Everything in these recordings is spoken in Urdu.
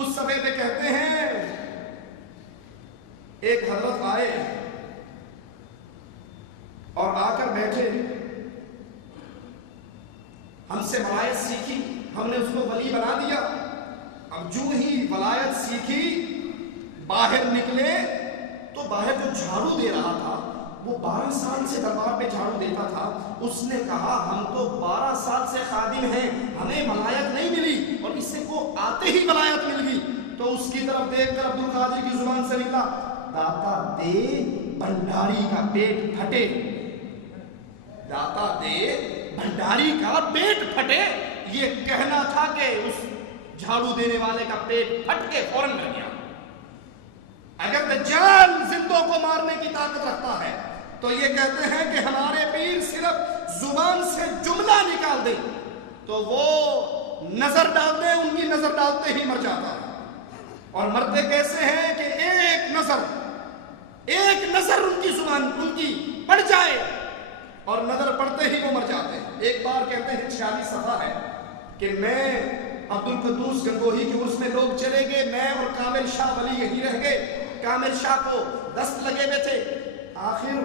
اس صفحے پہ کہتے ہیں ایک حضرت آئے اور آ کر بیٹھے، ہم سے ولایت سیکھی، ہم نے اس کو ولی بنا دیا۔ اب جو ہی ولایت سیکھی باہر نکلے تو باہر جو جھاڑو دے رہا تھا وہ 12 سال سے دربار پہ جھاڑو دیتا تھا، اس نے کہا ہم تو 12 سال سے خادم ہیں، ہمیں ولایت نہیں ملی اور اس سے کو آتے ہی ولایت مل گئی۔ تو اس کی طرف دیکھ کر عبد القادر کی زبان سے نکلا، داتا دے بھنڈاری کا پیٹ پھٹے، داتا دے بھنڈاری کا پیٹ پھٹے۔ یہ کہنا تھا کہ اس جھاڑو دینے والے کا پیٹ پھٹ کے فوراً مر گیا۔ اگر دجال زندوں کو مارنے کی طاقت رکھتا ہے تو یہ کہتے ہیں کہ ہمارے پیر صرف زبان سے جملہ نکال دیں تو وہ نظر ڈال دیں، ان کی نظر ڈالتے ہی مر جاتا ہے۔ اور مرتے کیسے ہیں کہ ایک نظر ان کی زبان ان کی پڑ جائے اور نظر پڑتے ہی وہ مر جاتے ہیں۔ ایک بار کہتے ہیں 46 صفحہ ہے کہ میں عبد القدوس گنگوہی کے اس میں لوگ چلے گئے، میں اور کامل شاہ ولی یہی رہ گئے۔ کامل شاہ کو دست لگے ہوئے تھے، آخر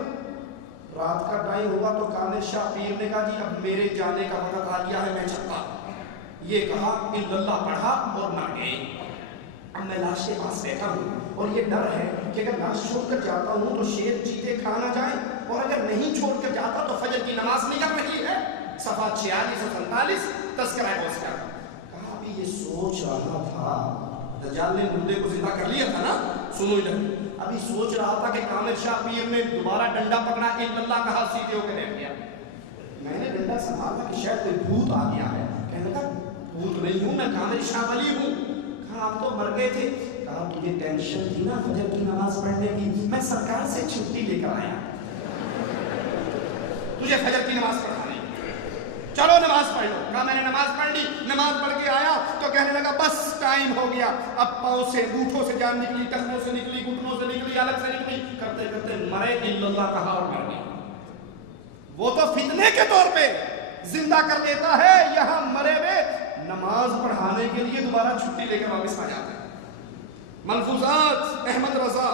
رات کا ٹائم ہوا تو کامل شاہ پیر نے کہا جی اب میرے جانے کا وقت آ گیا ہے، میں چلتا ہوں۔ یہ کہا الا اللہ پڑھا اور مر گئے۔ اب میں لاش کے پاس بیٹھا ہوں اور یہ ڈر ہے کہ اگر لاش چھوڑ کر جاتا ہوں تو شیر چیتے کھا نہ جائیں، اور اگر نہیں چھوڑ کر جاتا تو فجر کی نماز نکل رہی ہے۔ صفحہ 46 اور 47 تذکرہ غوث کا۔ کہا ابھی یہ سوچ رہا تھا، دجال نے مردے کو زندہ کر لیا تھا نا، سنو ادھر، ابھی سوچ رہا تھا کہ کامل شاہ پیر نے دوبارہ ڈنڈا پکڑا کہ اللہ کہا، سیدھے ہو کے بیٹھ گیا۔ میں نے ڈنڈا سنبھالا کہ شاید کوئی بھوت آ گیا ہے، کہنے لگا بھوت نہیں ہوں میں، کامل شاہ ولی ہوں۔ کہا آپ تو مر گئے تھے۔ کہا تجھے ٹینشن تھی نا فجر کی نماز پڑھنے کی، میں سرکار سے چھٹی لے کر آیا، تجھے فجر کی نماز پڑھانی، چلو نماز پڑھ لو۔ کہا میں نے نماز پڑھ لی، نماز پڑھ کے آیا تو کہنے لگا بس ٹائم ہو گیا، اب پاؤں سے انگوٹھوں سے جان نکلی، ٹخنوں سے نکلی، گھٹنوں سے نکلی، الگ سے نکلی، کرتے کرتے مرے الا اللہ کہا اور مر گئی۔ وہ تو فتنے کے طور پہ زندہ کر دیتا ہے، یہاں مرے ہوئے نماز پڑھانے کے لیے دوبارہ چھٹی لے کر واپس آ جاتا ہے۔ ملفوظات احمد رضا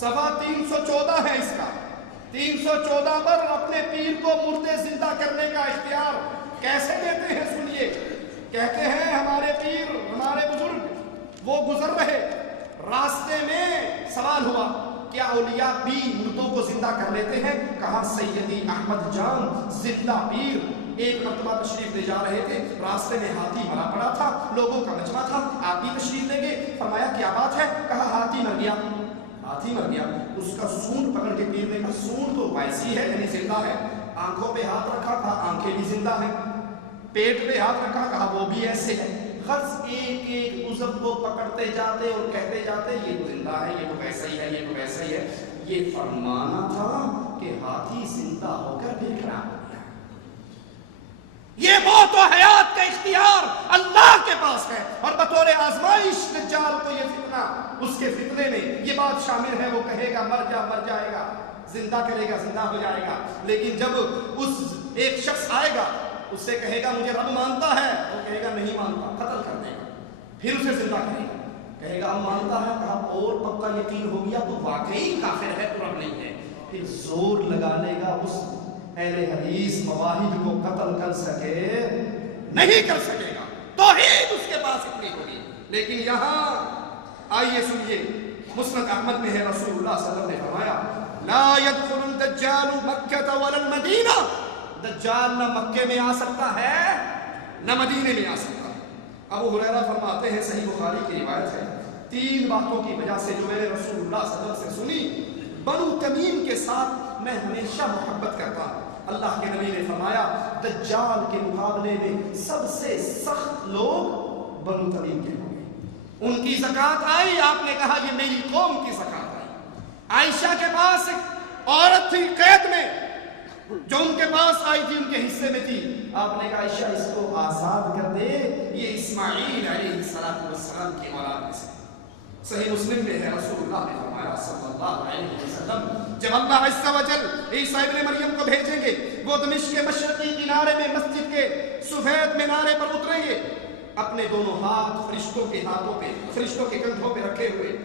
صفحہ 314 ہے اس کا، 314 پر اپنے پیر کو مردے زندہ کرنے کا اختیار کیسے دیتے ہیں سنیے۔ کہتے ہیں ہمارے پیر ہمارے بزرگ وہ گزر رہے، راستے میں سوال ہوا کیا اولیاء بھی مردوں کو زندہ کر لیتے ہیں؟ کہا سیدی احمد جان زندہ پیر ایک مرتبہ تشریف لے جا رہے تھے، راستے میں ہاتھی مرا پڑا تھا، لوگوں کا مجمع تھا، آپ بھی تشریف لے گئے۔ فرمایا کیا بات ہے؟ کہا ہاتھی مر گیا، ہاتھی مر گیا۔ اس کا سونڈ پکڑ کے پیر نے کہا سونڈ تو ویسی ہے یعنی زندہ ہے، آنکھوں پہ ہاتھ رکھا، کہا آنکھیں بھی زندہ ہیں، پیٹ پہ ہاتھ رکھا، کہا وہ بھی ایسے ہے۔ غرض ایک ایک عضو کو پکڑتے جاتے اور کہتے جاتے یہ تو زندہ ہے، یہ تو ویسا ہی ہے، یہ تو ویسا ہی ہے۔ یہ فرمانا تھا کہ ہاتھی زندہ ہو کر پھر کھڑا ہو گیا۔ یہ موت و حیات کا اختیار اللہ کے پاس ہے، اور بطور آزمائش دجال کو یہ فتنہ، اس کے فتنے میں یہ بات شامل ہے، وہ کہے گا مر جا مر جائے گا، زندہ کرے گا زندہ ہو جائے گا۔ لیکن جب اس ایک شخص آئے گا اس سے کہے گا مجھے رب مانتا ہے، وہ کہے گا نہیں مانتا، قتل کر دے گا، پھر اسے زندہ کرے گا، کہے گا مانتا ہے، کہا اور پکا یقین ہو گیا تو واقعی کافر ہے تو رب نہیں ہے، پھر زور لگا لے گا اس اہل حدیث مواحد کو قتل کر سکے نہیں کر سکے گا، توحید اس کے پاس اتنی ہوگی۔ لیکن یہاں آئیے سنیے، مسند احمد میں ہے رسول اللہ صلی اللہ علیہ وسلم نے فرمایا لا يدخل الدجال مکہ ولا المدینہ، دجال نہ مکے میں آ سکتا ہے نہ مدینے میں آ سکتا ہے۔ ابو ہریرہ فرماتے ہیں، صحیح بخاری کی روایت ہے، 3 باتوں کی وجہ سے جو میں نے رسول اللہ صلی اللہ علیہ وسلم سے سنی، بنو تمیم کے ساتھ میں ہمیشہ محبت کرتا ہوں۔ اللہ کے نبی نے فرمایا دجال کے مقابلے میں سب سے سخت لوگ بنو تمیم کے ہوں گے، ان کی زکوٰۃ آئی، آپ نے کہا یہ میری قوم کی زکوٰۃ آئی۔ عائشہ کے پاس ایک عورت تھی قید میں، جو ان کے پاس آئی تھی ان کے حصے میں تھی، آپ نے کہا عائشہ اس کو آزاد کر دے، یہ اسماعیل علیہ السلام کی اولاد میں سے۔ صحیح مسلم میں ہے، رسول اللہ نے فرمایا صلی اللہ علیہ وسلم جب اللہ عز و جل عیسیٰ ابن مریم کو بھیجیں گے، وہ دمشق کے مشرقی کنارے میں مسجد کے سفید مینارے پر اتریں گے، اپنے دونوں ہاتھ فرشتوں کے ہاتھوں پہ، فرشتوں کے کندھوں پہ رکھے ہوئے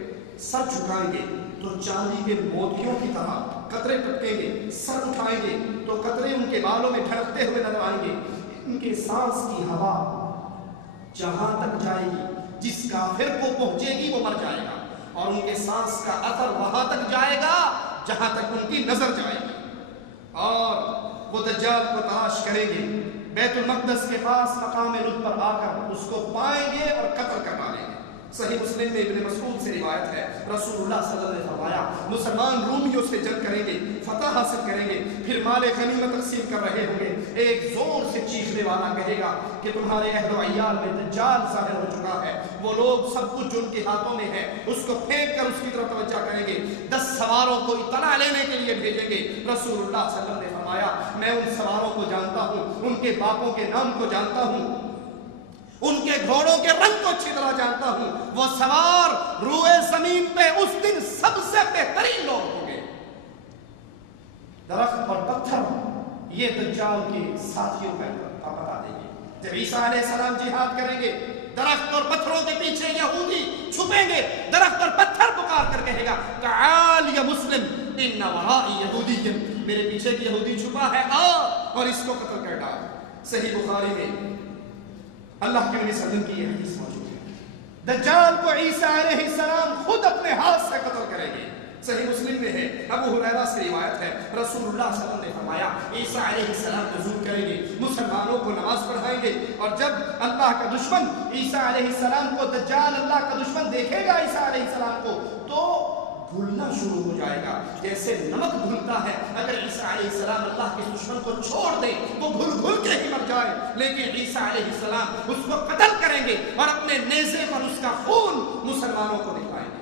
سر جھکائیں گے تو چاندی کے موتیوں کی طرح قطرے ٹپکیں گے، سر اٹھائیں گے تو قطرے ان کے بالوں میں ڈھڑکتے ہوئے نظر آئیں گے۔ ان کے سانس کی ہوا جہاں تک جائے گی، جس کافر کو پہنچے گی وہ مر جائے گا، اور ان کے سانس کا اثر وہاں تک جائے گا جہاں تک ان کی نظر جائے گی۔ اور وہ دجال کو تلاش کریں گے، بیت المقدس کے پاس مقام لط پر آ کر اس کو پائیں گے اور قتل کر ڈالیں گے۔ صحیح مسلم میں ابن مسعود سے روایت ہے، رسول اللہ صلی اللہ علیہ وسلم نے فرمایا مسلمان رومیوں سے جنگ کریں گے، فتح حاصل کریں گے، پھر مال غنیمت تقسیم کر رہے ہوں گے، ایک زور سے چیخنے والا کہے گا کہ تمہارے اہل و عیال میں دجال ظاہر ہو چکا ہے۔ وہ لوگ سب کچھ جو ان کے ہاتھوں میں ہے اس کو پھینک کر اس کی طرف توجہ کریں گے، 10 سواروں کو اطلاع لینے کے لیے بھیجیں گے۔ رسول اللہ صلی اللہ علیہ وسلم نے فرمایا میں ان سواروں کو جانتا ہوں، ان کے باپوں کے نام کو جانتا ہوں، ان کے گھوڑوں کے رنگ کو اچھی طرح جانتا ہوں، وہ سوار روئے زمین پہ اس دن سب سے بہترین لوگ ہوں گے۔ درخت اور پتھر یہ دجال کے ساتھیوں کا بتا دیں گے۔ جب عیسیٰ علیہ السلام جہاد کریں گے، درخت اور پتھروں کے پیچھے یہودی چھپیں گے، درخت اور پتھر پکار کر کہے گا تعال یا مسلم ان ورائی یہودی، میرے پیچھے ایک یہودی چھپا ہے، آ اور اس کو قتل کر ڈال۔ صحیح بخاری میں اللہ کے نبی صلی اللہ علیہ وسلم کی یہ حدیث موجود ہے، دجال کو عیسیٰ علیہ السلام خود اپنے ہاتھ سے قتل کریں گے۔ صحیح مسلم میں ہے، ابو ہریرہ سے روایت ہے، رسول اللہ صلی اللہ علیہ وسلم نے فرمایا عیسیٰ علیہ السلام نزول کریں گے، مسلمانوں کو نماز پڑھائیں گے، اور جب اللہ کا دشمن عیسیٰ علیہ السلام کو، دجال اللہ کا دشمن دیکھے گا عیسیٰ علیہ السلام کو تو گھلنا شروع ہو جائے گا، جیسے نمک گھلتا ہے۔ اگر عیسیٰ علیہ السلام اللہ کے دشمن کو چھوڑ دیں تو گھل گھل کے ہی مر جائے، لیکن عیسیٰ علیہ السلام اس کو قتل کریں گے اور اپنے نیزے پر اس کا خون مسلمانوں کو دکھائیں گے۔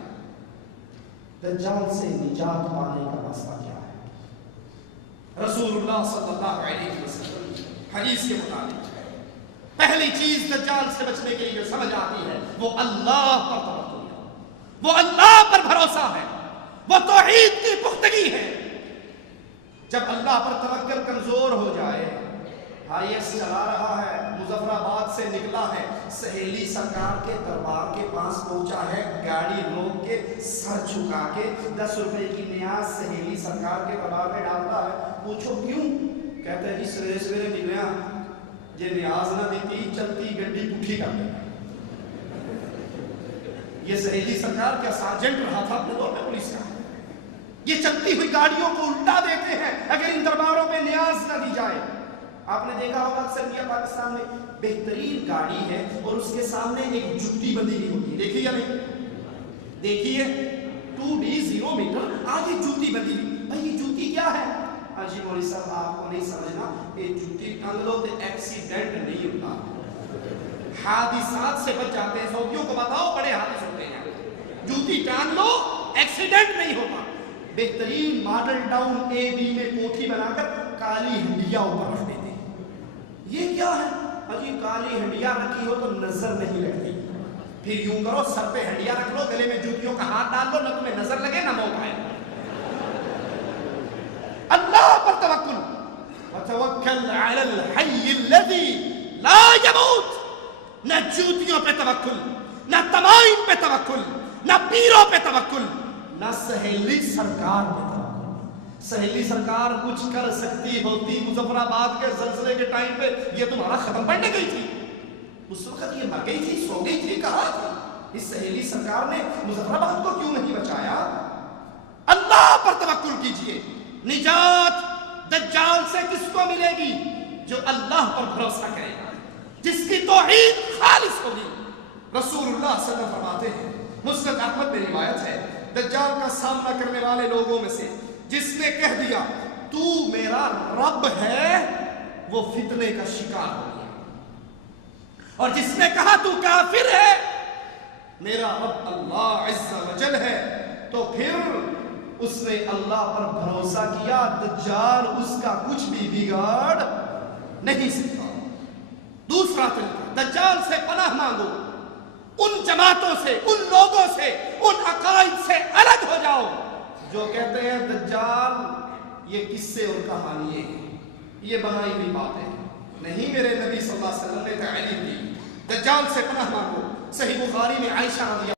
دجال سے نجات پانے کا راستہ کیا ہے؟ رسول اللہ صلی اللہ علیہ وسلم حدیث کے مطابق پہلی چیز دجال سے بچنے کے لیے جو سمجھ آتی ہے وہ اللہ پر توکل ہے، وہ اللہ پر بھروسہ ہے، وہ توحید کی پختگی ہے۔ جب اللہ پر توکل کمزور ہو جائے، آئی ایس چلا رہا ہے، مظفر آباد سے نکلا ہے، سہیلی سرکار کے دربار کے پاس پہنچا ہے، گاڑی روک کے سر جھکا کے 10 روپے کی نیاز سہیلی سرکار کے دربار میں ڈالتا ہے۔ پوچھو کیوں؟ کہتا ہے جی سویرے سویرے نکلیا جے نیاز نہ دیتی چلتی گڈی پٹھی کر دے۔ یہ سہیلی سرکار کیا سارجنٹ رہا تھا اپنے دور میں پولیس کا؟ یہ چلتی ہوئی گاڑیوں کو الٹا دیتے ہیں اگر ان درباروں میں نیاز نہ دی جائے۔ آپ نے دیکھا ہوگا اکثر انڈیا پاکستان میں بہترین گاڑی ہے اور اس کے سامنے ایک جُتی بندی ہوئی ہوتی ہے، دیکھیے یا نہیں؟ دیکھیے 2D0 میٹر آگے جوتی بندی ہوئی۔ بھائی یہ جوتی کیا ہے؟ جی مولوی صاحب آپ کو نہیں سمجھنا، یہ جوتی ٹنگ لو تو ایکسیڈنٹ نہیں ہوتا، حادثات سے بچ جاتے ہیں۔ سعودیوں کو بتاؤ بڑے حادث ہوتے ہیں، جوتی ٹانگ لو ایکسیڈنٹ نہیں ہوتا۔ بہترین ماڈل ٹاؤن اے بی میں کوٹھی بنا کر کالی ہنڈیا اوپر رکھ دیتے ہیں۔ یہ کیا ہے؟ اجی کالی ہنڈیا رکھی ہو تو نظر نہیں لگتی، پھر یوں کرو سر پہ ہنڈیا رکھ لو، گلے میں جوتیوں کا ہاتھ ڈال لو، نہ تمہیں نظر لگے نہ موت آئے۔ اللہ پر توکل، وتوکل علی الحی الذی لا یموت۔ نہ جوتیوں پہ توکل، نہ تمائم پہ توکل، نہ پیروں پہ توکل، نہ سہیلی سرکار پہ توکل۔ سہیلی سرکار کچھ کر سکتی ہوتی مظفر آباد کے زلزلے کے ٹائم پہ یہ تمہارا ختم پڑنے گئی تھی، اس وقت یہ مر گئی تھی، سو گئی تھی، کہاں تھی؟ اس سہیلی سرکار نے مظفر آباد کو کیوں نہیں بچایا؟ اللہ پر توکل کیجئے۔ نجات دجال سے کس کو ملے گی؟ جو اللہ پر بھروسہ کرے گا، جس کی توحید خالص ہوگی۔ رسول اللہ صلی اللہ علیہ وسلم فرماتے ہیں، مسند احمد میں روایت ہے، دجال کا سامنا کرنے والے لوگوں میں سے جس نے کہہ دیا تو میرا رب ہے وہ فتنے کا شکار ہو گیا، اور جس نے کہا تو کافر ہے میرا رب اللہ عز و جل ہے تو پھر اس نے اللہ پر بھروسہ کیا، دجال اس کا کچھ بھی بگاڑ نہیں سکتا۔ دوسرا طریقہ، دجال سے پناہ مانگو، ان جماعتوں سے، ان لوگوں سے، ان عقائد سے الگ ہو جاؤ جو کہتے ہیں دجال یہ قصے اور کہانیاں ہیں، یہ بنائی ہوئی باتیں نہیں۔ میرے نبی صلی اللہ علیہ وسلم نے تعلیم دی دجال سے پناہ مانگو۔ صحیح بخاری میں عائشہ رضی